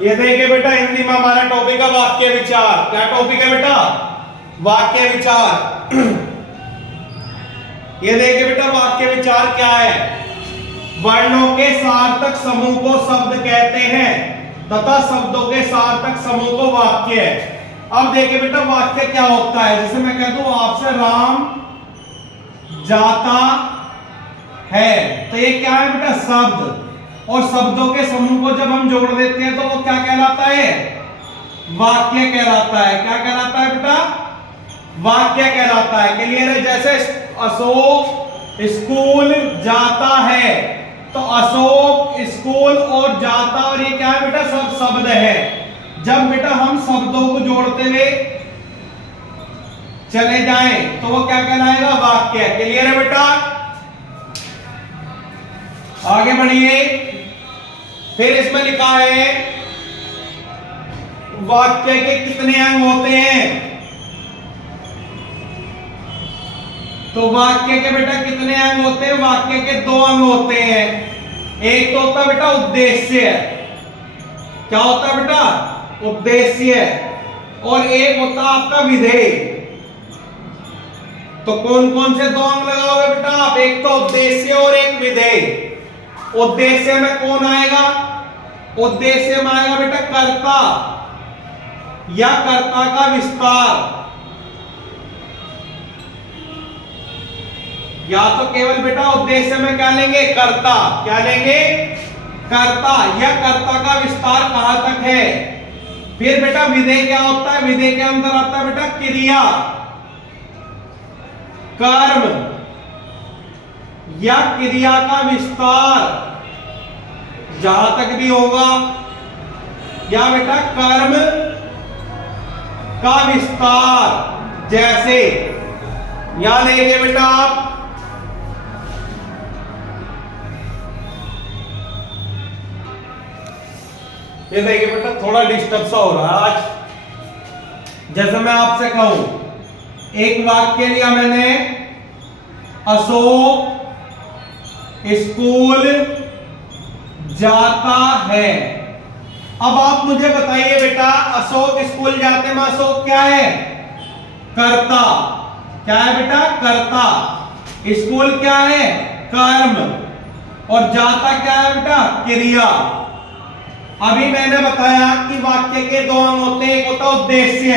ये देखिए बेटा हिंदी में हमारा टॉपिक है वाक्य विचार। क्या टॉपिक है बेटा? वाक्य विचार। ये देखिए बेटा वाक्य विचार क्या है? वर्णों के सार्थक समूह को शब्द कहते हैं तथा शब्दों के सार्थक समूह को वाक्य। अब देखिए बेटा वाक्य क्या होता है? जैसे मैं कह दूं आपसे राम जाता है, तो ये क्या है बेटा? शब्द। और शब्दों के समूह को जब हम जोड़ देते हैं तो वो क्या कहलाता है? वाक्य कहलाता है। क्या कहलाता है बेटा? वाक्य कहलाता है। क्लियर है? जैसे अशोक स्कूल जाता है, तो अशोक स्कूल और जाता, और ये क्या है बेटा? सब शब्द है। जब बेटा हम शब्दों को जोड़ते हुए चले जाएं तो वो क्या कहलाएगा? वाक्य। क्लियर है बेटा? आगे बढ़िए। फिर इसमें लिखा है वाक्य के कितने अंग होते हैं? तो वाक्य के बेटा कितने अंग होते हैं? वाक्य के दो अंग होते हैं। एक तो होता है बेटा उद्देश्य। क्या होता है बेटा? उद्देश्य। और एक होता है आपका विधेय। तो कौन कौन से दो अंग लगाओगे बेटा आप? एक तो उद्देश्य और एक विधेय। उद्देश्य में कौन आएगा? उद्देश्य में आएगा बेटा कर्ता या कर्ता का विस्तार, या तो केवल बेटा उद्देश्य में क्या लेंगे? कर्ता। क्या लेंगे? कर्ता या कर्ता का विस्तार कहां तक है। फिर बेटा विधेय क्या होता है? विधेय के अंदर आता है बेटा क्रिया, कर्म या क्रिया का विस्तार जहां तक भी होगा, या बेटा कर्म का विस्तार। जैसे यहां लेंगे बेटा आप ये देखिए बेटा थोड़ा डिस्टर्ब सा हो रहा है आज। जैसे मैं आपसे कहूं, एक वाक्य लिया मैंने, अशोक स्कूल जाता है। अब आप मुझे बताइए बेटा अशोक स्कूल जाते में अशोक क्या है? कर्ता। क्या है बेटा? कर्ता। स्कूल क्या है? कर्म। और जाता क्या है बेटा? क्रिया। अभी मैंने बताया कि वाक्य के दो अंग होते हैं। एक होता है उद्देश्य।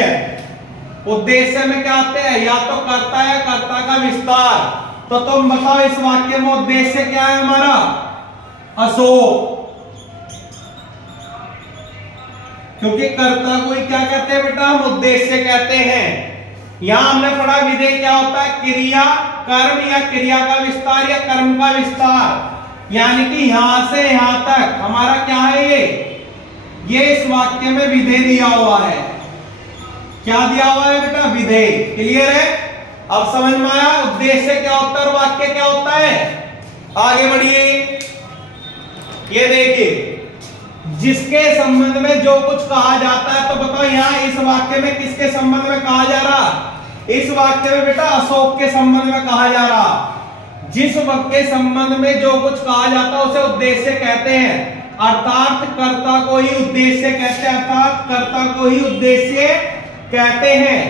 उद्देश्य में क्या आते हैं? या तो कर्ता या कर्ता का विस्तार। तो तुम बताओ इस वाक्य में उद्देश्य क्या है हमारा? अशोक। क्योंकि कर्ता को ही क्या कहते हैं बेटा? हम उद्देश्य कहते हैं। यहां हमने पढ़ा विधेय क्या होता है? क्रिया, कर्म या क्रिया का विस्तार या कर्म का विस्तार। यानी कि यहां से यहां तक हमारा क्या है? ये इस वाक्य में विधेय दिया हुआ है। क्या दिया हुआ है बेटा? विधेय। क्लियर है? अब समझ में आया उद्देश्य क्या होता है और वाक्य क्या होता है? आगे बढ़िए। ये देखिए जिसके संबंध में जो कुछ कहा जाता है, तो बताओ यहां इस वाक्य में किसके संबंध में कहा जा रहा? इस वाक्य में बेटा अशोक के संबंध में कहा जा रहा। जिस वाक्य के संबंध में जो कुछ कहा जाता है उसे उद्देश्य कहते हैं। अर्थात कर्ता को ही उद्देश्य कहते हैं। अर्थात कर्ता को ही उद्देश्य कहते हैं।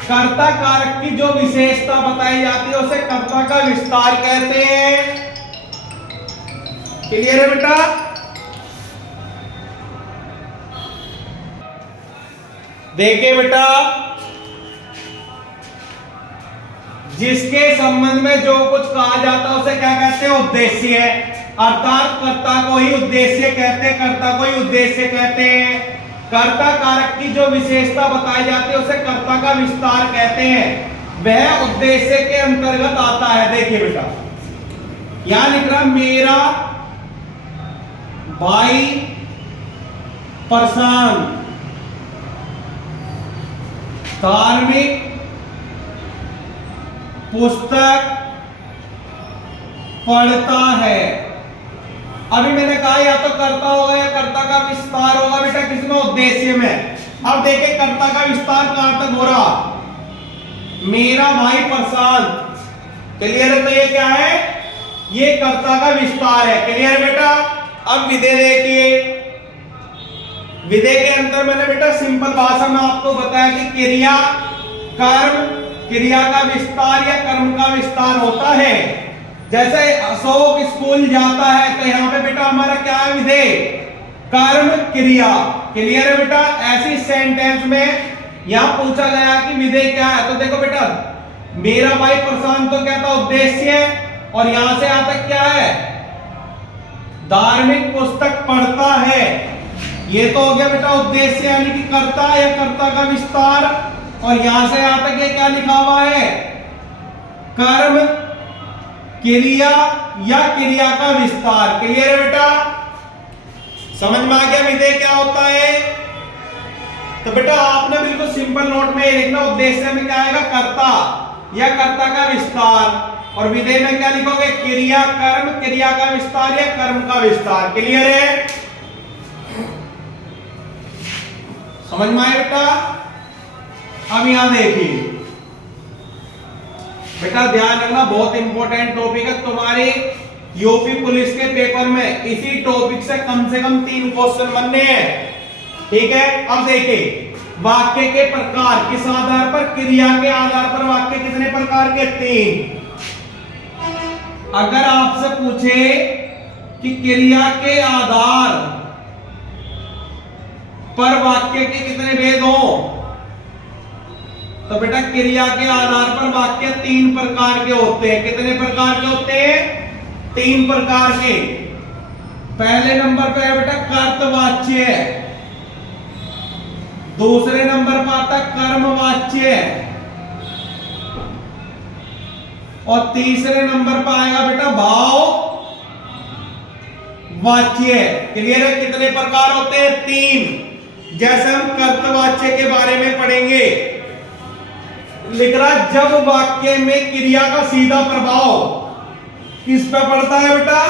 कर्ता कारक की जो विशेषता बताई जाती है उसे कर्ता का विस्तार कहते हैं। क्लियर है बेटा? देखिए बेटा जिसके संबंध में जो कुछ कहा जाता है उसे क्या कहते हैं? उद्देश्य। अर्थात कर्ता को ही उद्देश्य कहते हैं। कर्ता को ही उद्देश्य कहते हैं। कर्ता कारक की जो विशेषता बताई जाती है उसे कर्ता का विस्तार कहते हैं। वह उद्देश्य के अंतर्गत आता है। देखिए बेटा यहां लिख रहा मेरा भाई प्रशांत धार्मिक पुस्तक पढ़ता है। अभी मैंने कहा या तो कर्ता होगा या कर्ता का विस्तार होगा बेटा किसमें? उद्देश्य में। अब देखिए कर्ता का विस्तार कहां तक हो रहा? मेरा भाई प्रशांत। क्लियर है? तो ये क्या है? ये कर्ता का विस्तार है। क्लियर बेटा? अब विधेय देखिए विधेय के अंदर मैंने बेटा सिंपल भाषा में आपको बताया कि क्रिया कर्म, क्रिया का विस्तार या कर्म का विस्तार होता है। जैसे अशोक स्कूल जाता है तो यहाँ पे बेटा हमारा क्या है विधेय कर्म क्रिया। क्लियर है बेटा। ऐसी सेंटेंस में यहाँ पूछा गया कि विधेय क्या है, तो देखो बेटा मेरा भाई प्रशांत तो क्या था उद्देश्य है, और यहां से यहां तक क्या है धार्मिक पुस्तक पढ़ता है, ये तो हो गया बेटा उद्देश्य यानी कि कर्ता या कर्ता का विस्तार। और यहां से यहां तक ये क्या लिखा हुआ है कर्म क्रिया या क्रिया का विस्तार। क्लियर है बेटा, समझ में आ गया विधेय क्या होता है। तो बेटा आपने बिल्कुल सिंपल नोट में लिखना उद्देश्य में क्या आएगा कर्ता या कर्ता का विस्तार, और विधेय में क्या लिखोगे क्रिया कर्म क्रिया का विस्तार या कर्म का विस्तार। क्लियर है, समझ में आया बेटा। अब यहां देखिए बेटा ध्यान रखना बहुत इंपॉर्टेंट टॉपिक है तुम्हारे यूपी पुलिस के पेपर में, इसी टॉपिक से कम 3 क्वेश्चन बनने हैं। ठीक है, अब देखिए वाक्य के प्रकार किस आधार पर, क्रिया के आधार पर वाक्य कितने प्रकार के 3। अगर आपसे पूछे कि क्रिया के आधार पर वाक्य के कितने भेद हो, तो बेटा क्रिया के आधार पर वाक्य 3 प्रकार के होते हैं। कितने प्रकार के होते हैं 3 प्रकार के। पहले नंबर पे है बेटा कर्तवाच्य, दूसरे नंबर पर आता है कर्मवाच्य, और तीसरे नंबर पर आएगा बेटा भाव वाच्य। क्लियर है, कितने प्रकार होते हैं 3। जैसे हम कर्तवाच्य के बारे में पढ़ेंगे, लिख रहा जब वाक्य में क्रिया का सीधा प्रभाव किस पे पड़ता है बेटा,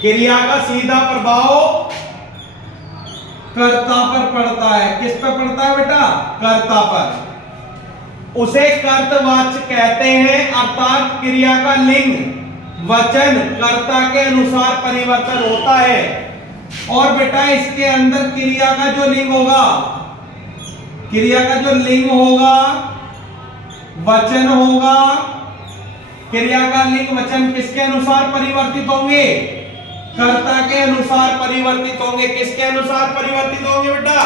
क्रिया का सीधा प्रभाव कर्ता पर पड़ता है। किस पे पड़ता है बेटा कर्ता पर, उसे कर्तवाच्य कहते हैं। अर्थात क्रिया का लिंग वचन कर्ता के अनुसार परिवर्तन होता है। और बेटा इसके अंदर क्रिया का जो लिंग होगा, क्रिया का जो लिंग होगा वचन होगा, क्रिया का लिंग वचन किसके अनुसार परिवर्तित होंगे, कर्ता के अनुसार परिवर्तित होंगे। किसके अनुसार परिवर्तित होंगे बेटा,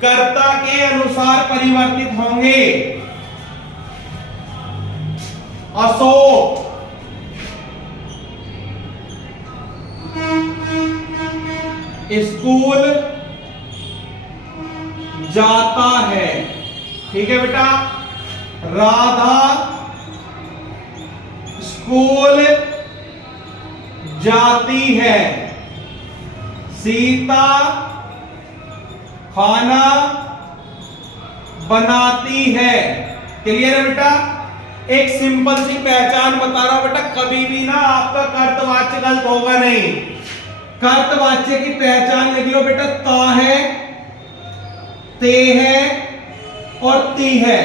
कर्ता के अनुसार परिवर्तित होंगे। अशोक स्कूल जाता है, ठीक है बेटा। राधा स्कूल जाती है। सीता खाना बनाती है। क्लियर है बेटा। एक सिंपल सी पहचान बता रहा हूं बेटा, कभी भी ना आपका कर्तवाच्य गलत होगा नहीं। कर्तवाच्य की पहचान लिख लो बेटा, ता है, ते है और ती है।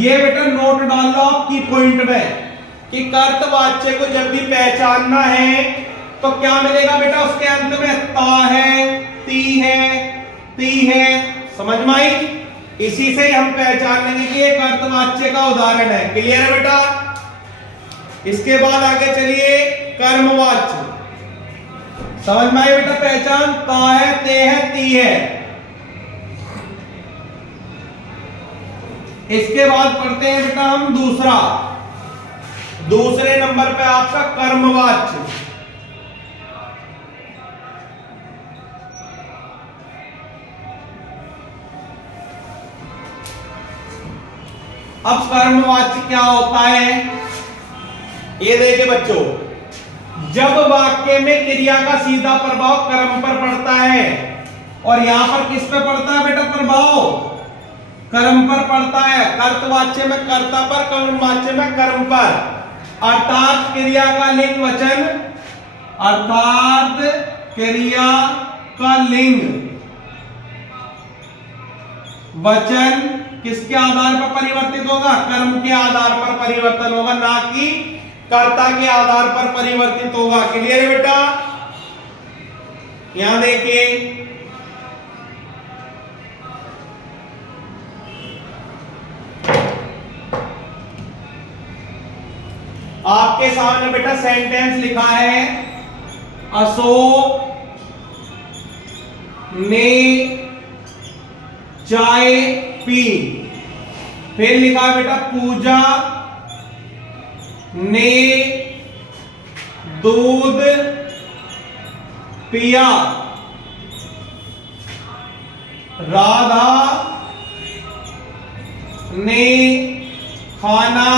ये बेटा नोट डाल लो आप की पॉइंट में कि कर्तवाच्य को जब भी पहचानना है तो क्या मिलेगा बेटा, उसके अंत में ता है, ती है, ती है। समझ में आई। इसी से हम पहचान लेंगे कि ये कर्तवाच्य का उदाहरण है। क्लियर है बेटा। इसके बाद आगे चलिए कर्मवाच्य। समझ में आई बेटा पहचान, ता है, ते है, ती है। इसके बाद पढ़ते हैं बेटा हम दूसरे नंबर पे आपका कर्मवाच्य। अब कर्मवाच्य क्या होता है ये देखिए बच्चों, जब वाक्य में क्रिया का सीधा प्रभाव कर्म पर पड़ता है, और यहां पर किस पे पड़ता है बेटा प्रभाव, कर्म पर पड़ता है। कर्तवाच्य में कर्ता पर, कर्मवाच्य में कर्म पर। अर्थात क्रिया का लिंग वचन, अर्थात क्रिया का लिंग वचन किसके आधार पर परिवर्तित होगा, कर्म के आधार पर परिवर्तन होगा, ना कि कर्ता के आधार पर परिवर्तित होगा। क्लियर है बेटा। यहां देखिए आपके सामने बेटा सेंटेंस लिखा है, अशोक ने चाय पी। फिर लिखा है बेटा, पूजा ने दूध पिया। राधा ने खाना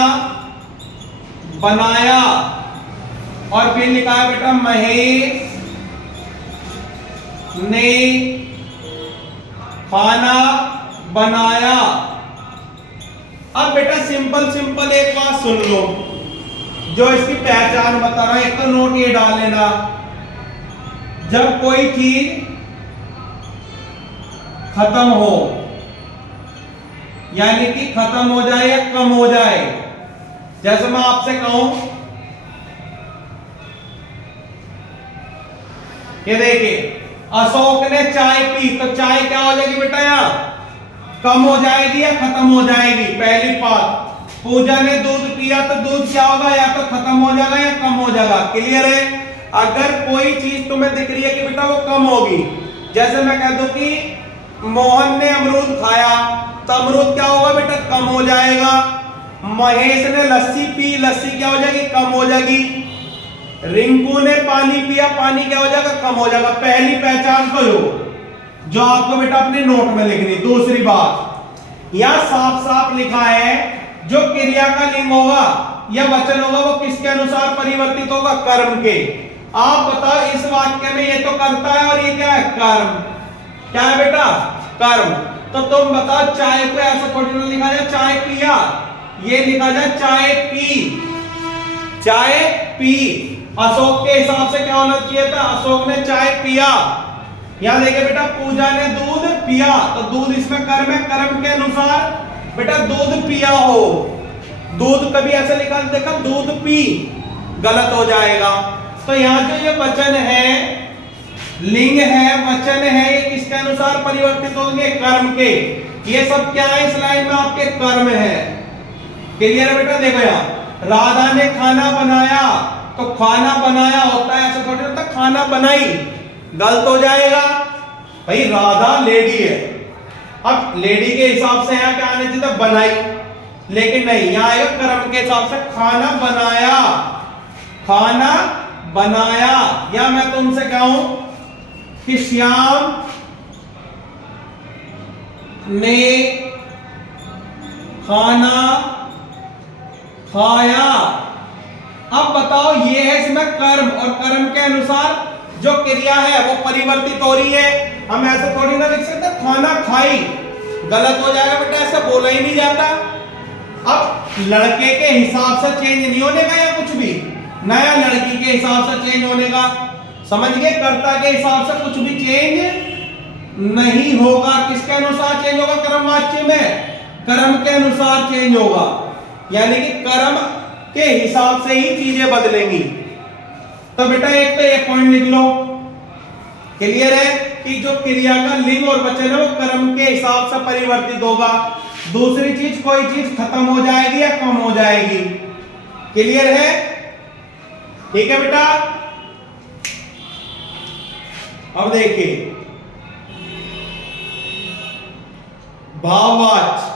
बनाया। और फिर लिखा है बेटा, महेश ने खाना बनाया। अब बेटा सिंपल सिंपल एक बात सुन लो, जो इसकी पहचान बता रहा है। एक तो नोट ये डाल लेना, जब कोई चीज खत्म हो, यानी कि खत्म हो जाए या कम हो जाए, जैसे मैं आपसे कहूं ये देखिए, अशोक ने चाय पी, तो चाय क्या हो जाएगी बेटा, यहां कम हो जाएगी या खत्म हो जाएगी, पहली बात। पूजा ने दूध पिया, तो दूध क्या होगा, या तो खत्म हो जाएगा या कम हो जाएगा। क्लियर है? अगर कोई चीज तुम्हें दिख रही है कि बेटा वो कम होगी, जैसे मैं कह दूं कि मोहन ने अमरूद खाया, तो अमरूद क्या होगा बेटा, कम हो जाएगा। महेश ने लस्सी पी, लस्सी क्या हो जाएगी, कम हो जाएगी। रिंकू ने पानी पिया, पानी क्या हो जाएगा, कम हो जाएगा। पहली पहचान तो जो आपको बेटा अपने नोट में लिखनी। दूसरी बात, यह साफ साफ लिखा है, जो क्रिया का लिंग होगा या वचन होगा वो किसके अनुसार परिवर्तित होगा, कर्म के। आप बताओ, इस वाक्य में ये तो करता है और ये क्या है, कर्म। क्या है बेटा, कर्म। तो तुम बताओ, चाय को ऐसा थोड़ी ना लिखा जाए चाय पिया, ये लिखा जाए चाय पी, चाय पी। अशोक के हिसाब से क्या होना चाहिए था, अशोक ने चाय पिया। यहां देखिए बेटा, पूजा ने दूध पिया, तो दूध इसमें कर्म है, कर्म के अनुसार बेटा दूध पिया हो। दूध कभी ऐसे लिखा देखा, दूध पी, गलत हो जाएगा। तो यहां जो ये वचन है, लिंग है, वचन है, ये किसके अनुसार परिवर्तित होंगे, कर्म के। ये सब क्या है इस लाइन में, आपके कर्म है। क्लियर है बेटा? देखो यहां, राधा ने खाना बनाया, तो खाना बनाया होता है, ऐसा थोड़ी होता खाना बनाई, गलत हो जाएगा भाई। राधा लेडी है, अब लेडी के हिसाब से यहां क्या आने चाहिए था, बनाई, लेकिन नहीं, यहां आएगा कर्म के हिसाब से, खाना बनाया, खाना बनाया। या मैं तुमसे कहूं कि श्याम ने खाना खाया। अब बताओ, ये है इसमें कर्म, और कर्म के अनुसार जो क्रिया है वो परिवर्तित हो रही है। हम ऐसे थोड़ी ना लिख सकते खाना खाई, गलत हो जाएगा बेटा, ऐसा बोला ही नहीं जाता। अब लड़के के हिसाब से चेंज नहीं होने का, या कुछ भी नया लड़की के हिसाब से चेंज होने का, समझ गए? कर्ता के हिसाब से कुछ भी चेंज नहीं होगा। किसके अनुसार चेंज होगा, कर्मवाच्य में, कर्म के अनुसार चेंज होगा, यानी कि कर्म के हिसाब से ही चीजें बदलेंगी। तो बेटा एक तो ये पॉइंट लिख लो। क्लियर है कि जो क्रिया का लिंग और वचन है वो कर्म के हिसाब से परिवर्तित होगा। दूसरी चीज, कोई चीज खत्म हो जाएगी या कम हो जाएगी। क्लियर है? ठीक है बेटा? अब देखिए, भाववाच्य।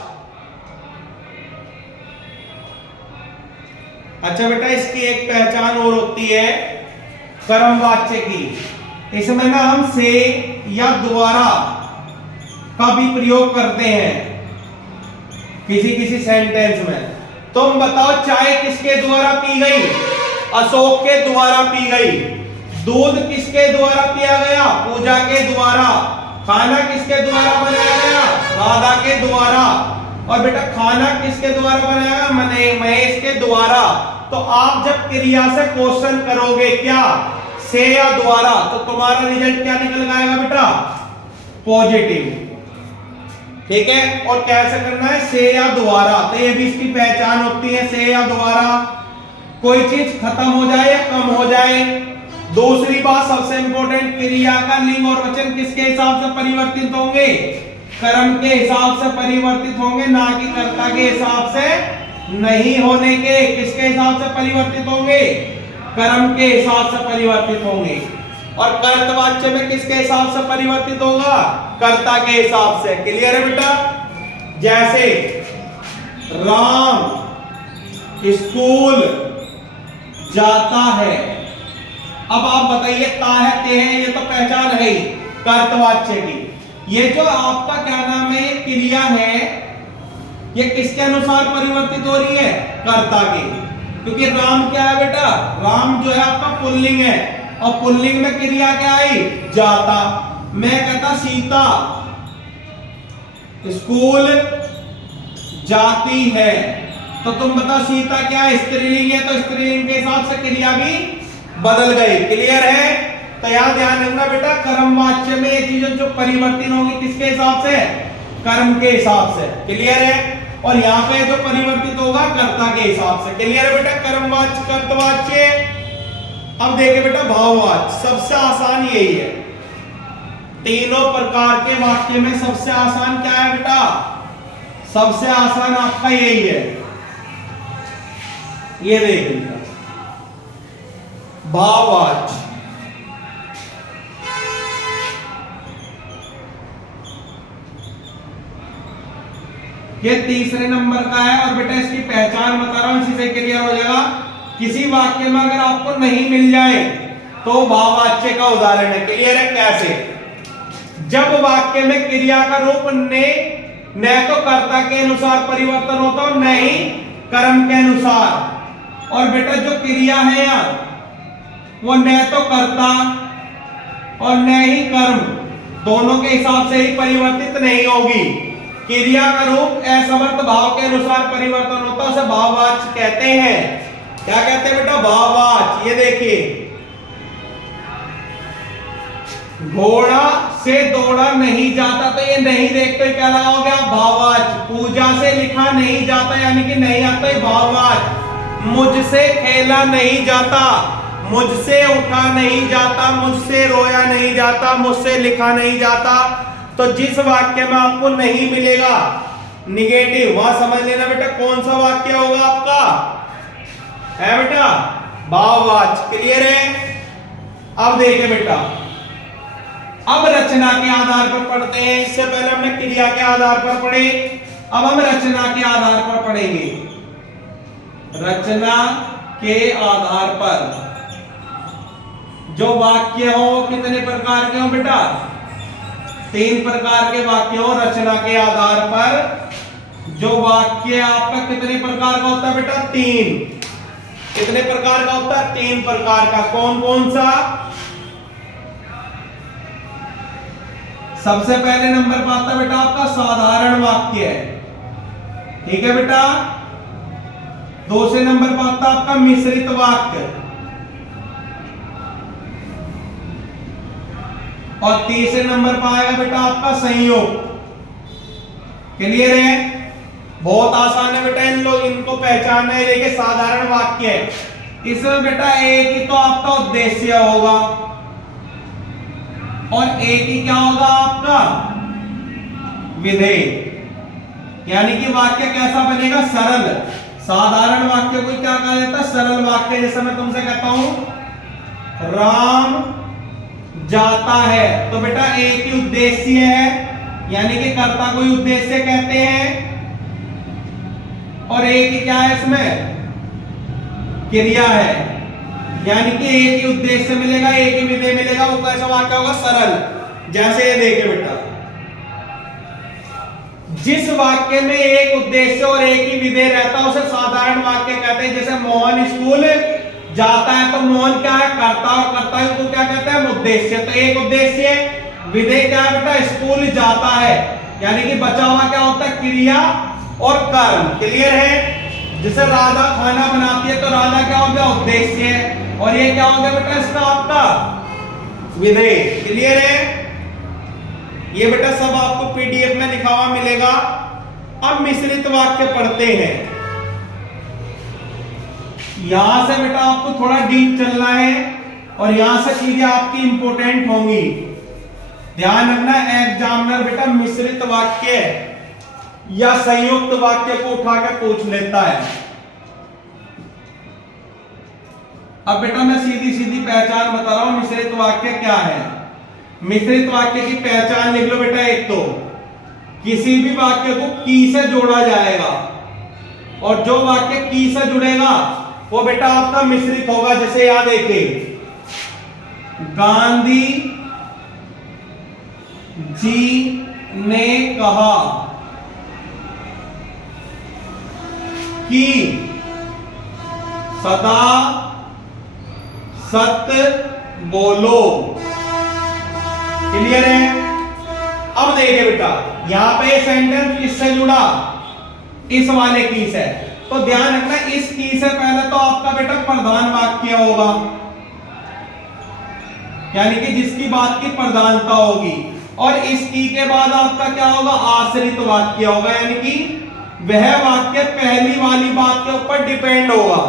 अच्छा बेटा, इसकी एक पहचान और होती है कर्मवाच्य की। इसमें ना हम से या द्वारा का भी प्रयोग करते हैं किसी किसी सेंटेंस में। तुम बताओ, चाय किसके द्वारा पी गई, अशोक के द्वारा पी गई। दूध किसके द्वारा पिया गया, पूजा के द्वारा। खाना किसके द्वारा बनाया गया, राधा के द्वारा। और बेटा खाना किसके द्वारा बनाया गया, महेश के द्वारा। तो आप जब क्रिया से क्वेश्चन करोगे क्या, से या द्वारा, तो तुम्हारा रिजल्ट क्या निकल आएगा बेटा, पॉजिटिव। ठीक है? और कैसे करना है, से या द्वारा। तो ये भी इसकी पहचान होती है, से या द्वारा। कोई चीज खत्म हो जाए या कम हो जाए, दूसरी बात सबसे इंपॉर्टेंट, क्रिया का लिंग और वचन किसके हिसाब से परिवर्तित होंगे? कर्म के हिसाब से परिवर्तित होंगे, ना कि कर्ता के हिसाब से नहीं होने के। किसके हिसाब से परिवर्तित होंगे? कर्म के हिसाब से परिवर्तित होंगे। और कर्तवाच्य में किसके हिसाब से परिवर्तित होगा? कर्ता के हिसाब से। क्लियर है बेटा? जैसे राम स्कूल जाता है। अब आप बताइए, ता है, ते है, ये तो पहचान है ही कर्तवाच्य की। ये जो आपका क्या नाम है, ये क्रिया है, ये किसके अनुसार परिवर्तित हो रही है? कर्ता के। क्योंकि राम क्या है बेटा? राम जो है आपका पुल्लिंग है, और पुल्लिंग में क्रिया क्या आई? जाता। मैं कहता सीता स्कूल जाती है, तो तुम बता सीता क्या है? स्त्रीलिंग है, तो स्त्रीलिंग के हिसाब से क्रिया भी बदल गई। क्लियर है? तो यहां ध्यान रखना बेटा, कर्मवाच्य में ये चीजें जो परिवर्तन होगी किसके हिसाब से? कर्म के हिसाब से। क्लियर है? और यहाँ पे जो परिवर्तित होगा कर्ता के हिसाब से। क्लियर है बेटा? कर्मवाच्य, कर्तवाच्य। अब देखिए बेटा, भाववाच्य सबसे आसान यही है। तीनों प्रकार के वाक्य में सबसे आसान क्या है बेटा? सबसे आसान आपका यही है। ये देख लीजिए, भाववाच्य। ये तीसरे नंबर का है, और बेटा इसकी पहचान बता रहा हूं, इसी से क्लियर हो जाएगा। किसी वाक्य में अगर आपको नहीं मिल जाए तो भाववाच्य का उदाहरण है। क्लियर है? कैसे? जब वाक्य में क्रिया का रूप न तो कर्ता के अनुसार परिवर्तन होता और न ही कर्म के अनुसार। और बेटा जो क्रिया है यार, वो न तो कर्ता और न ही कर्म दोनों के हिसाब से ही परिवर्तित नहीं होगी। क्रिया का रूप असमर्थ भाव के अनुसार परिवर्तन होता है, उसे भाववाच्य कहते हैं। क्या कहते हैं बेटा? भाववाच्य। ये देखिए, घोड़ा से दौड़ा नहीं जाता, तो ये नहीं देखते क्या लगा हो गया? भाववाच्य। पूजा से लिखा नहीं जाता, यानी कि नहीं आता, ये भाववाच्य। मुझसे खेला नहीं जाता, मुझसे उठा नहीं जाता, मुझसे रोया नहीं जाता, मुझसे लिखा नहीं जाता। तो जिस वाक्य में आपको नहीं मिलेगा निगेटिव, वहां समझ लेना बेटा कौन सा वाक्य होगा आपका, है बेटा? भाववाच्य। क्लियर है? अब देखिए बेटा, अब रचना के आधार पर पढ़ते हैं। इससे पहले हमने क्रिया के आधार पर पढ़े, अब हम रचना के आधार पर पढ़ेंगे। रचना के आधार पर जो वाक्य हो कितने प्रकार के हो बेटा? 3 प्रकार के वाक्य हो। रचना के आधार पर जो वाक्य आपका कितने प्रकार का होता है बेटा? 3। कितने प्रकार का होता है? 3 प्रकार का। कौन कौन सा? सबसे पहले नंबर पर आता है बेटा आपका साधारण वाक्य है। ठीक है बेटा? दूसरे नंबर पर आता है आपका मिश्रित वाक्य, और तीसरे नंबर पर आएगा बेटा आपका संयोग। क्लियर है? बहुत आसान है बेटा, इनको पहचानना है। देखिए, साधारण वाक्य है, इसमें बेटा एक ही तो आपका उद्देश्य होगा, और एक ही क्या होगा आपका? विधेय। यानी कि वाक्य कैसा बनेगा? सरल। साधारण वाक्य को क्या कहा जाता है? सरल वाक्य। जैसे मैं तुमसे कहता हूं राम जाता है, तो बेटा एक ही उद्देश्य है, यानी कि कर्ता को ही उद्देश्य कहते हैं, और एक ही क्या है इसमें? क्रिया है, यानी कि एक ही उद्देश्य मिलेगा, एक ही विधेय मिलेगा। वो कैसा वाक्य होगा? सरल। जैसे ये देखिए बेटा, जिस वाक्य में एक उद्देश्य और एक ही विधेय रहता है उसे साधारण वाक्य कहते हैं। जैसे मोहन स्कूल जाता है, तो मोहन क्या है? कर्ता, और कर्ता को क्या कहते हैं? उद्देश्य। तो एक उद्देश्य, विधेय क्या है बेटा? स्कूल जाता है, यानी कि बचा हुआ क्या होता है? क्रिया और कर्म। क्लियर है? जैसे राधा खाना बनाती है, तो राधा क्या हो गया? उद्देश्य है, और ये क्या हो गया बेटा? इसका आपका विधेय। क्लियर है? ये बेटा सब आपको पीडीएफ में लिखा हुआ मिलेगा। अब मिश्रित वाक्य पढ़ते हैं। यहां से बेटा आपको थोड़ा डीप चलना है, और यहां से चीजें आपकी इंपोर्टेंट होंगी, ध्यान रखना। एग्जामिनर बेटा मिश्रित वाक्य या संयुक्त वाक्य को उठाकर पूछ लेता है। अब बेटा मैं सीधी सीधी पहचान बता रहा हूं, मिश्रित वाक्य क्या है। मिश्रित वाक्य की पहचान लिख लो बेटा। एक तो किसी भी वाक्य को की से जोड़ा जाएगा, और जो वाक्य की से जुड़ेगा वो बेटा आपका मिश्रित होगा। जैसे यहां देखिए, गांधी जी ने कहा कि सदा सत्य बोलो। क्लियर है? अब देखिए बेटा, यहां पे सेंटेंस किससे जुड़ा, इस वाले की से। तो ध्यान रखना, इस की से पहले तो आपका बेटा प्रधान वाक्य होगा, यानी कि जिसकी बात की प्रधानता होगी, और इस की के बाद आपका क्या होगा, आश्रित वाक्य होगा, यानी कि वह वाक्य पहली वाली बात के ऊपर डिपेंड होगा।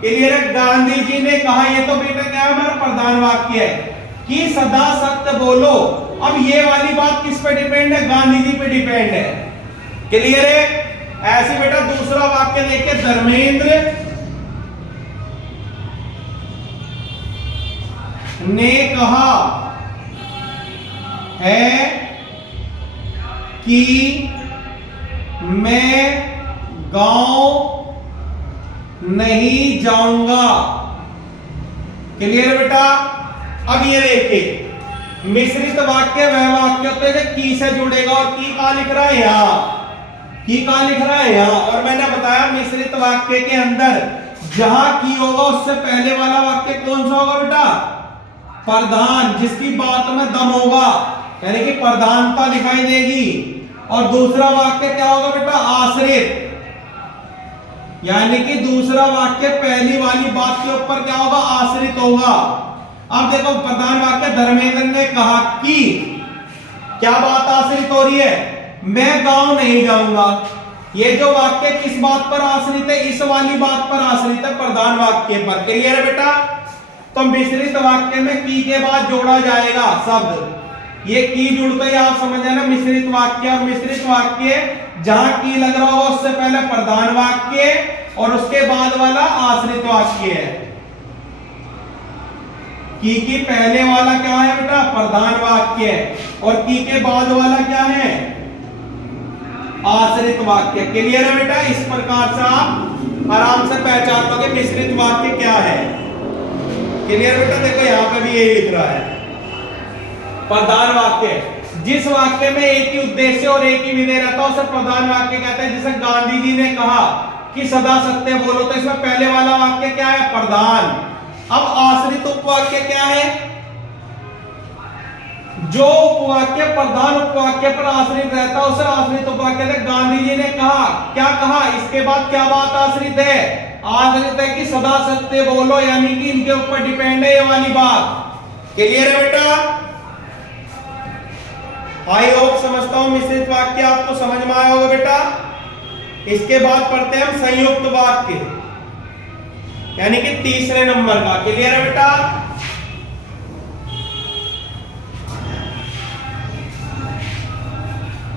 क्लियर है? गांधी जी ने कहा, ये तो बेटा क्या है, हमारा प्रधान वाक्य है कि सदा सत्य बोलो। अब ये वाली बात किस पे डिपेंड है, गांधी जी पे डिपेंड है। क्लियर है? ऐसे बेटा दूसरा वाक्य देखिए, धर्मेंद्र ने कहा है कि मैं गांव नहीं जाऊंगा। क्लियर है बेटा? अब ये देखिए, मिश्रित वाक्य वह वाक्य होता है जो की से जुड़ेगा, और की कहां लिख रहा है, यहां। की कहां लिख रहा है, यहां। और मैंने बताया मिश्रित वाक्य के अंदर जहां की होगा उससे पहले वाला वाक्य कौन सा होगा बेटा, प्रधान, जिसकी बात में दम होगा, यानी कि प्रधानता दिखाई देगी। और दूसरा वाक्य क्या होगा बेटा, आश्रित, यानी कि दूसरा वाक्य पहली वाली बात के ऊपर क्या होगा, आश्रित होगा। अब देखो, प्रधान वाक्य धर्मेंद्र ने कहा कि, क्या बात आश्रित हो रही है, मैं गांव नहीं जाऊंगा। ये जो वाक्य किस बात पर आश्रित है, इस वाली बात पर आश्रित है, प्रधान वाक्य पर। क्लियर है बेटा? तो मिश्रित वाक्य में की के बाद जोड़ा जाएगा शब्द। ये की जुड़ते ही आप समझ जाना मिश्रित वाक्य। और मिश्रित वाक्य जहां की लग रहा होगा उससे पहले प्रधान वाक्य और उसके बाद वाला आश्रित वाक्य है। की पहले वाला क्या है बेटा, प्रधान वाक्य, और की के बाद वाला क्या है, आश्रित वाक्य। क्लियर है बेटा? इस प्रकार से आप आराम से पहचान लोगे मिश्रित वाक्य क्या है। क्लियर बेटा? देखो यहां पे भी यही लिख रहा है, प्रधान वाक्य, जिस वाक्य में एक ही उद्देश्य और एक ही विधेय रहता है उसे प्रधान वाक्य कहते हैं। जैसे गांधी जी ने कहा कि सदा सत्य बोलो, तो इसमें पहले वाला वाक्य क्या है, प्रधान। अब आश्रित उपवाक्य क्या है, जो उपवाक्य प्रधान उपवाक्य पर आश्रित रहता है उसे आश्रित उपवाक्य कहते हैं। गांधी जी ने कहा, क्या कहा, इसके बाद क्या बात आश्रित है, आश्रित है कि सदा सत्य बोलो, यानी कि इनके ऊपर डिपेंड है ये वाली बात। क्लियर है बेटा? आई होप समझता हूं मिश्रित वाक्य आपको समझ में आया होगा बेटा। इसके बाद पढ़ते हैं हम संयुक्त वाक्य, यानी कि तीसरे नंबर का। क्लियर है बेटा?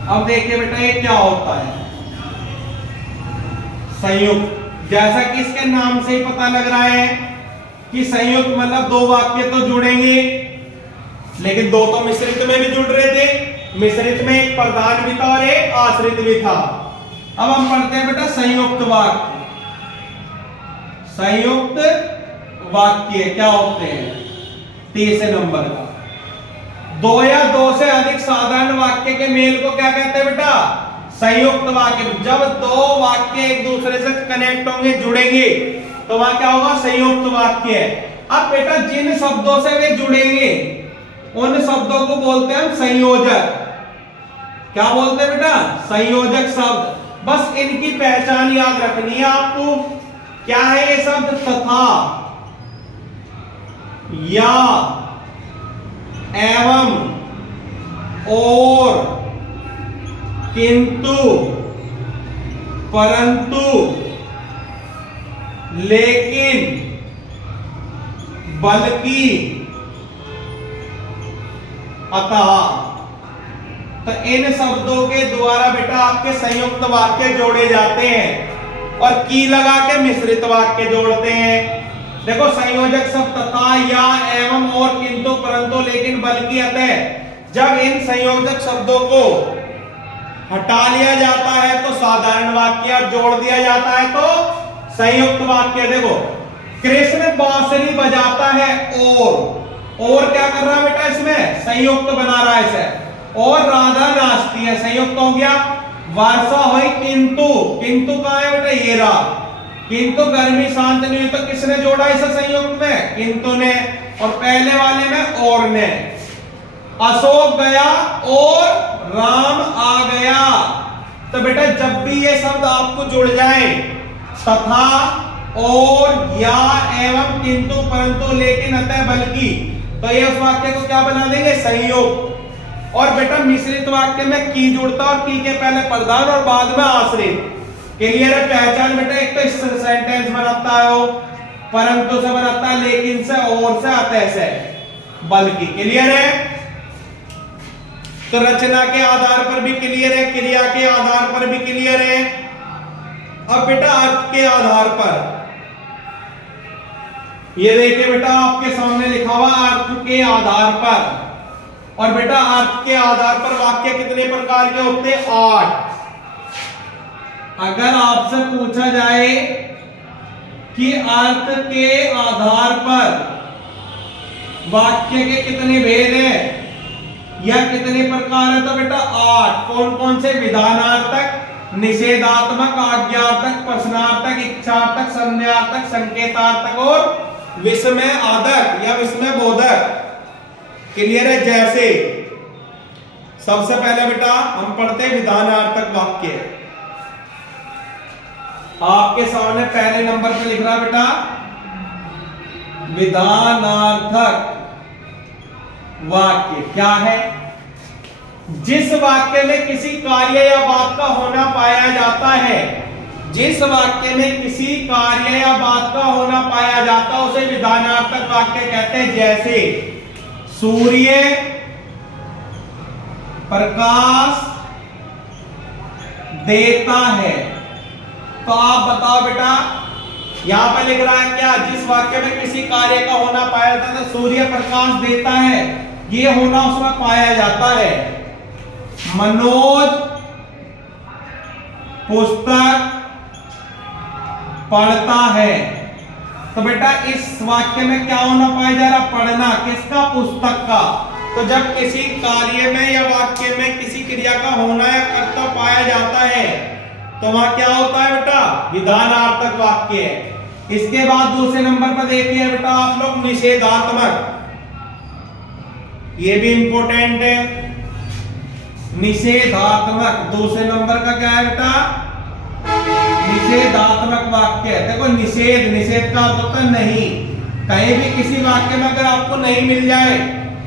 अब देखिए बेटा ये क्या होता है संयुक्त। जैसा कि इसके नाम से ही पता लग रहा है कि संयुक्त मतलब दो वाक्य तो जुड़ेंगे, लेकिन दो तो मिश्रित में भी जुड़ रहे थे। मिश्रित में एक प्रधान भी था और एक आश्रित भी था। अब हम पढ़ते हैं बेटा संयुक्त वाक्य। संयुक्त वाक्य क्या होते हैं, तीसरे नंबर का। दो या दो से अधिक साधारण वाक्य के मेल को क्या कहते हैं बेटा, संयुक्त वाक्य। जब दो वाक्य एक दूसरे से कनेक्ट होंगे, जुड़ेंगे, तो वहां क्या होगा, संयुक्त वाक्य। अब बेटा जिन शब्दों से वे जुड़ेंगे उन शब्दों को बोलते हैं संयोजक। क्या बोलते हैं बेटा, संयोजक शब्द। बस इनकी पहचान याद रखनी है आपको। क्या है ये शब्द, तथा, या, एवं, और, किंतु, परंतु, लेकिन, बल्कि, अतः। तो इन शब्दों के द्वारा बेटा आपके संयुक्त वाक्य जोड़े जाते हैं और की लगा के मिश्रित वाक्य जोड़ते हैं। देखो संयोजक शब्द तथा, या, एवं, और, किंतु, परंतु, लेकिन, बल्कि, अतः, जब इन संयोजक शब्दों को हटा लिया जाता है तो साधारण वाक्य, और जोड़ दिया जाता है तो संयुक्त वाक्य। देखो कृष्ण बांसुरी बजाता है, और क्या कर रहा है बेटा, इसमें संयुक्त बना रहा है इसे। और राधा नाचती है, संयुक्त हो गया। वर्षा हुई, किंतु, किंतु कहां है बेटा, ये रहा। किंतु गर्मी शांत नहीं हुई, तो किसने जोड़ा इसे संयुक्त में, किंतु ने। और पहले वाले में और ने। अशोक गया और राम आ गया। तो बेटा जब भी ये शब्द आपको जुड़ जाए, तथा, और, या, एवं, किंतु, परंतु, लेकिन, अतः, बल्कि, तो ये उस वाक्य को क्या बना देंगे, संयुक्त। और बेटा मिश्रित वाक्य में की जुड़ता और की के पहले प्रधान और बाद में आश्रित। क्लियर है? पहचान बेटा, एक तो इस सेंटेंस बनाता है वो, परंतु से बनाता है, लेकिन से, और से, अतः से, बल्कि। क्लियर है? तो रचना के आधार पर भी क्लियर है, क्रिया के आधार पर भी क्लियर है। अब बेटा अर्थ के आधार पर, ये देखिए बेटा आपके सामने लिखा हुआ अर्थ के आधार पर। और बेटा अर्थ के आधार पर वाक्य कितने प्रकार के होते हैं, 8। अगर आपसे पूछा जाए कि अर्थ के आधार पर वाक्य के कितने भेद हैं या कितने प्रकार है, तो बेटा 8। कौन कौन से, विधानार्थक, निषेधात्मक, आज्ञार्थक, प्रश्नार्थक, इच्छार्थक, संज्ञार्थक, संकेतार्थक और विस्मयादक या विस्मय बोधक। क्लियर है? जैसे सबसे पहले बेटा हम पढ़ते हैं विधानार्थक वाक्य। आपके सामने पहले नंबर पे लिख रहा बेटा विधानार्थक वाक्य। क्या है? जिस वाक्य में किसी कार्य या बात का होना पाया जाता है, जिस वाक्य में किसी कार्य या बात का होना पाया जाता है उसे विधानार्थक वाक्य कहते हैं। जैसे सूर्य प्रकाश देता है। तो आप बताओ बेटा, यहां पर लिख रहा है क्या, जिस वाक्य में किसी कार्य का होना पाया जाता है, तो सूर्य प्रकाश देता है, ये होना उसमें पाया जाता है। मनोज पुस्तक पढ़ता है। तो बेटा इस वाक्य में क्या होना पाया जा रहा, पढ़ना। किसका? पुस्तक का। तो जब किसी कार्य में या वाक्य में किसी क्रिया का होना या कर्ता पाया जाता है तो वहां क्या होता है बेटा, विधानार्थक वाक्य है। इसके बाद दूसरे नंबर पर देखिए बेटा आप लोग निषेधात्मक, ये भी इंपॉर्टेंट है। निषेधात्मक दूसरे नंबर का क्या है बेटा, निषेधात्मक वाक्य। देखो निषेध, निषेध का अर्थ होता है नहीं। कहीं भी किसी वाक्य में अगर आपको नहीं मिल जाए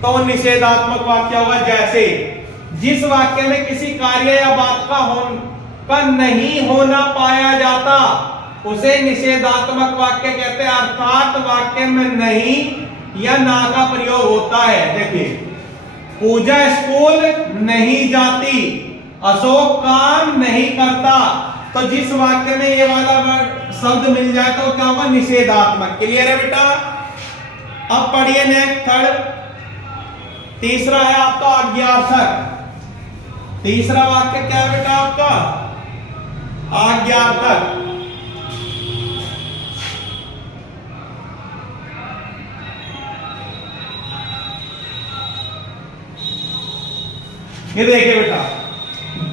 तो वो निषेधात्मक वाक्य होगा। जैसे जिस वाक्य में किसी कार्य या बात का नहीं होना पाया जाता उसे निषेधात्मक वाक्य कहते हैं। अर्थात वाक्य में नहीं या ना का प्रयोग होता है। देखिए पूजा स्कूल नहीं जाती, अशोक काम नहीं करता। तो जिस वाक्य में ये वाला शब्द मिल जाए तो क्या होगा, निषेधात्मक। क्लियर है बेटा? अब पढ़िए नेक्स्ट थर्ड। तीसरा है आपका आज्ञार्थक। तीसरा वाक्य क्या है बेटा आपका, आज्ञार्थक। ये देखिए बेटा,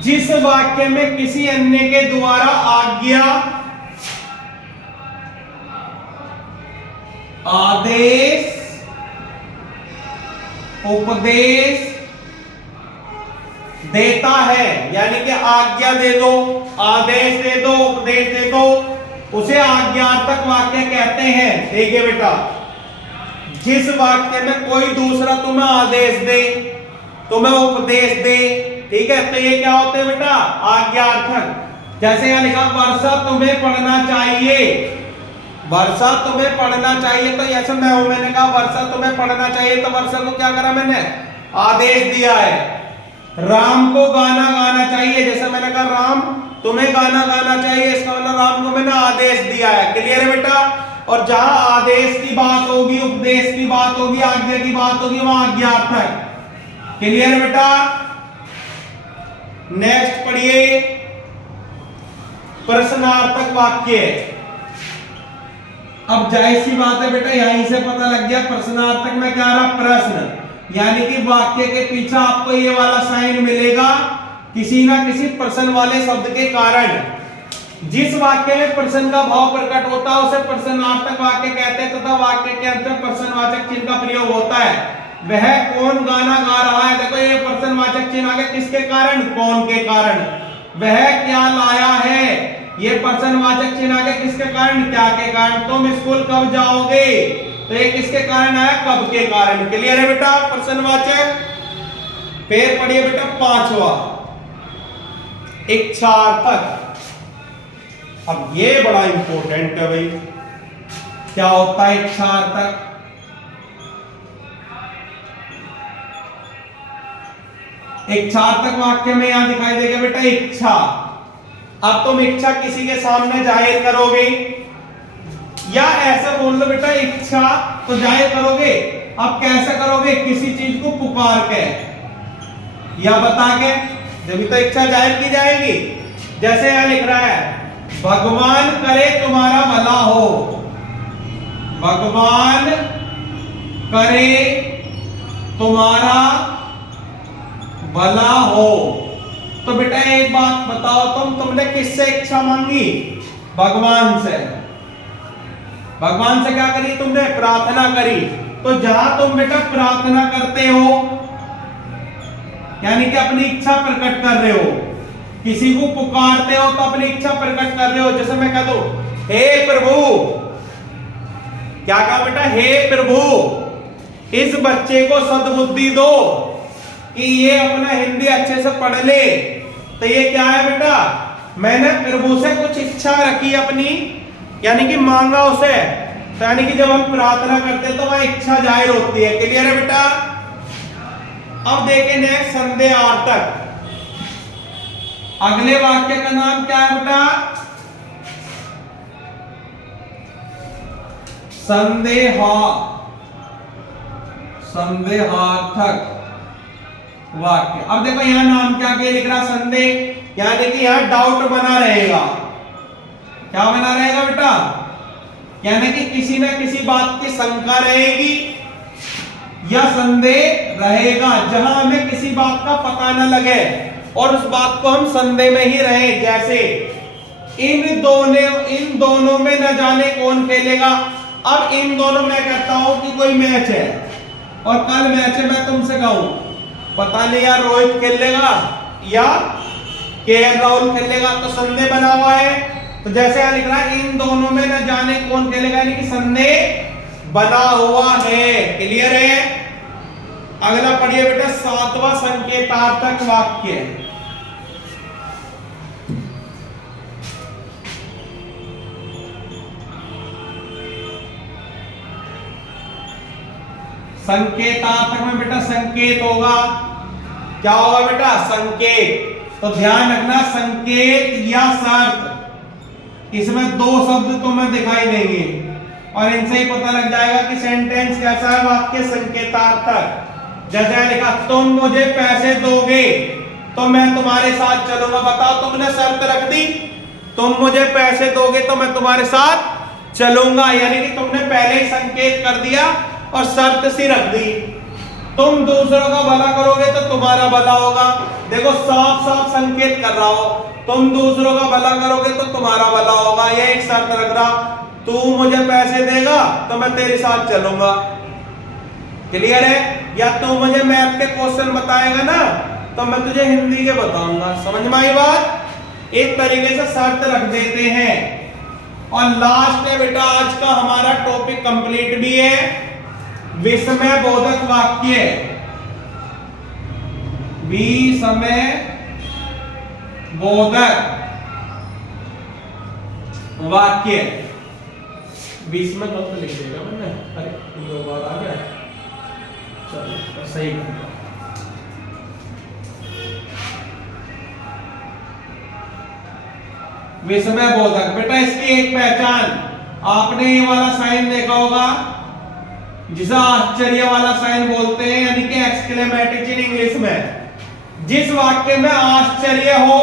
जिस वाक्य में किसी अन्य के द्वारा आज्ञा, आदेश, उपदेश देता है, यानी कि आज्ञा दे दो, आदेश दे दो, उपदेश दे दो, उसे आज्ञार्थक वाक्य कहते हैं। देखिए बेटा, जिस वाक्य में कोई दूसरा तुम्हें आदेश दे, तुम्हें उपदेश दे, ठीक है, तो ये क्या होते हैं बेटा, आज्ञार्थक। जैसे यहां लिखा वर्षा तुम्हें पढ़ना चाहिए, वर्षा तुम्हें पढ़ना चाहिए, तो ऐसे मैं हूं, मैंने कहा वर्षा तुम्हें पढ़ना चाहिए, तो वर्षा को क्या करा मैंने, आदेश दिया है। राम को गाना गाना चाहिए, जैसे मैंने कहा राम तुम्हें गाना गाना चाहिए, इसका मतलब राम को मैंने आदेश दिया है। क्लियर है बेटा। और जहां आदेश की बात होगी, उपदेश की बात होगी, आज्ञा की बात होगी, वहां आज्ञार्थक। क्लियर है बेटा। नेक्स्ट पढ़िए प्रश्नार्थक वाक्य। अब जाहिर सी बात है बेटा, यहीं से पता लग गया प्रश्नार्थक में क्या रहा, प्रश्न, यानी कि वाक्य के पीछे आपको ये वाला साइन मिलेगा किसी ना किसी प्रश्न वाले शब्द के कारण। जिस वाक्य में प्रश्न का भाव प्रकट होता है उसे प्रश्नार्थक वाक्य कहते हैं, तथा वाक्य के अंत में प्रश्नवाचक चिन्ह का प्रयोग होता है। वह कौन गाना गा रहा है, देखो ये प्रश्नवाचक चिन्ह आगे किसके कारण, कौन के कारण। वह क्या लाया है, ये प्रश्नवाचक चिन्ह आगे किसके कारण, क्या के कारण। तुम स्कूल कब जाओगे, तो ये किसके कारण आया, कब के कारण। क्लियर है बेटा प्रश्नवाचक। फिर पढ़िए बेटा पांचवा इच्छार्थक। अब ये बड़ा इंपॉर्टेंट है भाई, क्या होता है इच्छार्थक। इच्छार्थक वाक्य में यहां दिखाई देगा बेटा इच्छा। अब तुम इच्छा किसी के सामने जाहिर करोगे, या ऐसा बोल लो बेटा इच्छा तो जाहिर करोगे। अब कैसे करोगे, किसी चीज को पुकार के या बता के, जब तो इच्छा जाहिर की जाएगी। जैसे यहां लिख रहा है भगवान करे तुम्हारा भला हो, भगवान करे तुम्हारा भला हो। तो बेटा एक बात बताओ, तुमने किससे इच्छा मांगी, भगवान से। भगवान से क्या करी तुमने, प्रार्थना करी। तो जहां तुम बेटा प्रार्थना करते हो, यानी कि अपनी इच्छा प्रकट कर रहे हो, किसी को पुकारते हो तो अपनी इच्छा प्रकट कर रहे हो। जैसे मैं कह दूं हे प्रभु, क्या कहा बेटा, हे प्रभु इस बच्चे को सद्बुद्धि दो कि ये अपना हिंदी अच्छे से पढ़ ले। तो ये क्या है बेटा, मैंने प्रभु से कुछ इच्छा रखी अपनी, यानी कि मांगा उसे। तो यानी कि जब हम प्रार्थना करते हैं तो वह इच्छा जाहिर होती है। क्लियर है बेटा। अब देखें नेक्स्ट संदेहार्थक। अगले वाक्य का नाम क्या है बेटा, संदेहार्थक वाक्य। अब देखो यहां नाम क्या क्या लिख रहा, संदेह, यानी कि यहां डाउट बना रहेगा। क्या बना रहेगा बेटा, यानी कि किसी न किसी बात की शंका रहेगी या संदेह रहेगा, जहां हमें किसी बात का पता न लगे और उस बात को हम संदेह में ही रहे। जैसे इन दोनों में न जाने कौन खेलेगा। अब इन दोनों में कहता हूं कि कोई मैच है और कल मैच है, मैं तुमसे कहूं पता नहीं यार रोहित खेलेगा या केएल राहुल खेलेगा, तो संदेह बना हुआ है। तो जैसे यहां लिख रहा है इन दोनों में न जाने कौन खेलेगा, यानी कि संदेह बना हुआ है। क्लियर है। अगला पढ़िए बेटा सातवां संकेतार्थक वाक्य। संकेतार्थक में बेटा संकेत होगा। क्या होगा बेटा, संकेत। तो ध्यान रखना संकेत या शर्त, इसमें दो शब्द तुम्हें दिखाई देंगे और इनसे ही पता लग जाएगा कि सेंटेंस कैसा है, वाक्य संकेतार्थक। जैसे लिखा तुम मुझे पैसे दोगे तो मैं तुम्हारे साथ चलूंगा। बताओ तुमने शर्त रख दी, तुम मुझे पैसे दोगे तो मैं तुम्हारे साथ चलूंगा, यानी कि तुमने पहले ही संकेत कर दिया और शर्त सी रख दी। तुम दूसरों का भला करोगे तो तुम्हारा भला होगा। देखो साफ साफ संकेत कर रहा हो, तुम दूसरों का भला करोगे तो तुम्हारा भला होगा। ये एक शर्त रख रहा, तू मुझे पैसे देगा तो मैं तेरे साथ चलूंगा। क्लियर है। या तू मुझे मैथ के क्वेश्चन बताएगा ना तो मैं तुझे हिंदी के बताऊंगा। समझ में आई बात। एक तरीके से शर्त रख देते हैं। और लास्ट है बेटा आज का हमारा टॉपिक कंप्लीट भी है, विस्मय बोधक वाक्य। विस्मय बोधक वाक्य। 20 में गलत लिख देगा मैंने, अरे 2 बार आ गया, चलो सही कर। विस्मय बोधक, बेटा इसकी एक पहचान, आपने ये वाला साइन देखा होगा जिसे आश्चर्य वाला साइन बोलते हैं, यानी कि एक्सक्लेमेटिव इन इंग्लिश में। जिस वाक्य में आश्चर्य हो,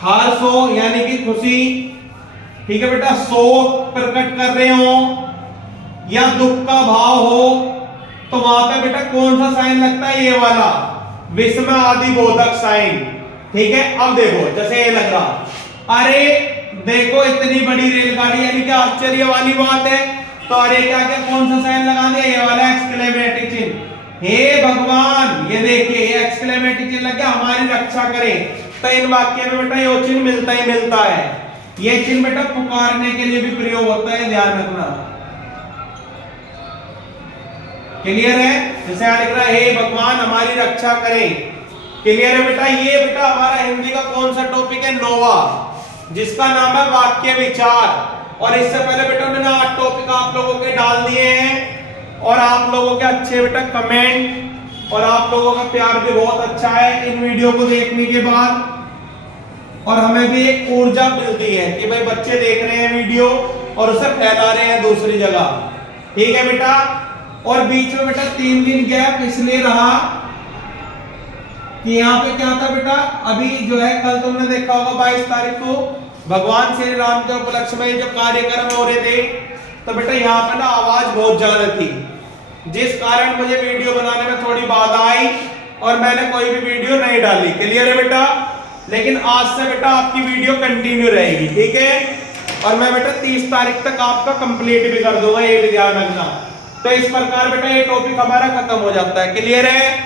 हर्ष हो यानी कि खुशी, ठीक है बेटा, शोक प्रकट कर रहे हो या दुख का भाव हो, तो वहां पे बेटा कौन सा साइन लगता है? ये वाला विस्मय आदि बोधक साइन। ठीक है, अब देखो जैसे ये लग रहा, अरे देखो इतनी बड़ी रेलगाड़ी, यानी कि आश्चर्य वाली बात है, तो अरे क्या क्या कौन सा साइन लगा दिया? ये वाला एक्सक्लेमेटिव चिन्ह। हे भगवान, ये देखिए ये एक्सक्लेमेटिव चिन्ह लग गया, हमारी रक्षा करें। तो इन वाक्य में बेटा ये चिन्ह मिलता ही मिलता है। ये चिन्ह बेटा पुकारने के लिए भी प्रयोग होता है, ध्यान रखना। क्लियर है? जैसे यहां लिख रहा है हे भगवान हमारी रक्षा करें। क्लियर है बेटा? ये बेटा हमारा हिंदी का कौन सा टॉपिक है? नोवा, जिसका नाम है वाक्य विचार। और इससे पहले बेटा मैंने 8 टॉपिक आप लोगों के डाल दिए हैं, और आप लोगों के अच्छे बेटा कमेंट और आप लोगों का प्यार भी बहुत अच्छा है इन वीडियो को देखने के बाद। और हमें भी एक ऊर्जा मिलती है कि भाई बच्चे देख रहे हैं वीडियो और उसे फैला रहे हैं दूसरी जगह। ठीक है बेटा? और बीच में बेटा 3 दिन गैप इसलिए रहा कि यहाँ पे क्या था बेटा, अभी जो है कल तुमने देखा होगा 22 तारीख को भगवान श्री राम के उपलक्ष्य में जो कार्यक्रम हो रहे थे, तो बेटा यहाँ पे ना आवाज बहुत ज्यादा थी, जिस कारण मुझे वीडियो बनाने में थोड़ी बाधा आई और मैंने कोई भी वीडियो नहीं डाली। क्लियर है बेटा? लेकिन आज से बेटा आपकी वीडियो कंटिन्यू रहेगी। ठीक है? और मैं बेटा 30 तारीख तक आपका कंप्लीट भी कर दूंगा, ये भी ध्यान रखना। तो इस प्रकार बेटा ये टॉपिक हमारा खत्म हो जाता है। क्लियर है?